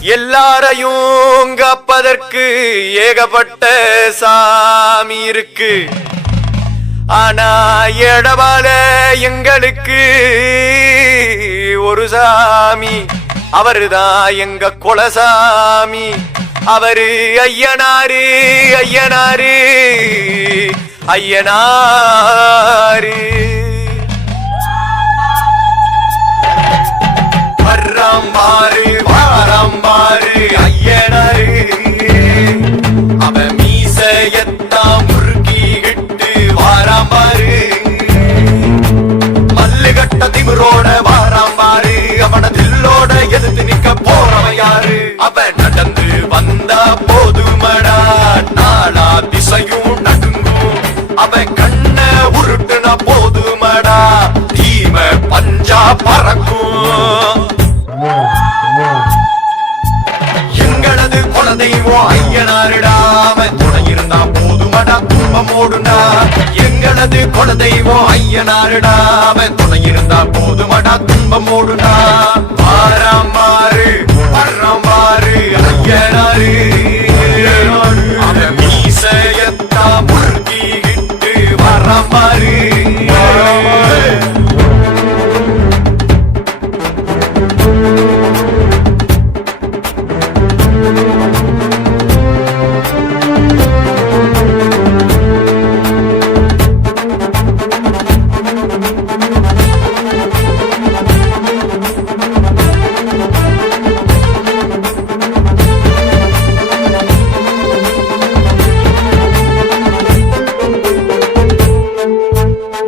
எல்லாரையும் காப்பதற்கு ஏகப்பட்ட சாமி இருக்கு. ஆனா எடபால எங்களுக்கு ஒரு சாமி, அவருதான் எங்க குலசாமி. அவரு ஐயனாரு ஐயனாரு ஐயனாரு. வர்றாம்பாரு வாராம்பாரு ஐயனாரு. அவன் மீசையத்தான் முறுக்கிக்கிட்டு வாராம்பாரு. மல்லு கட்ட திமிரோட வாராம்பாரு. அவன தில்லோட எதிர்த்து நிக்க போறவன் யாரு? அவன் நடந்து வந்தா போதுமடா, நாளா திசையும் நடுங்கும். அவன் கண்ண உருட்டுனா போதுமடா, தீம பஞ்சா பறக்கும். எங்களது குலதெய்வம் ஐயனாருடா, அவன் துணை இருந்தா போதுமடா, துன்பம் ஓடுனா. எங்களது குலதெய்வம் ஐயனாருடா, அவன் துணை இருந்தா போதுமடா, துன்பம் ஓடுனா. வாராமா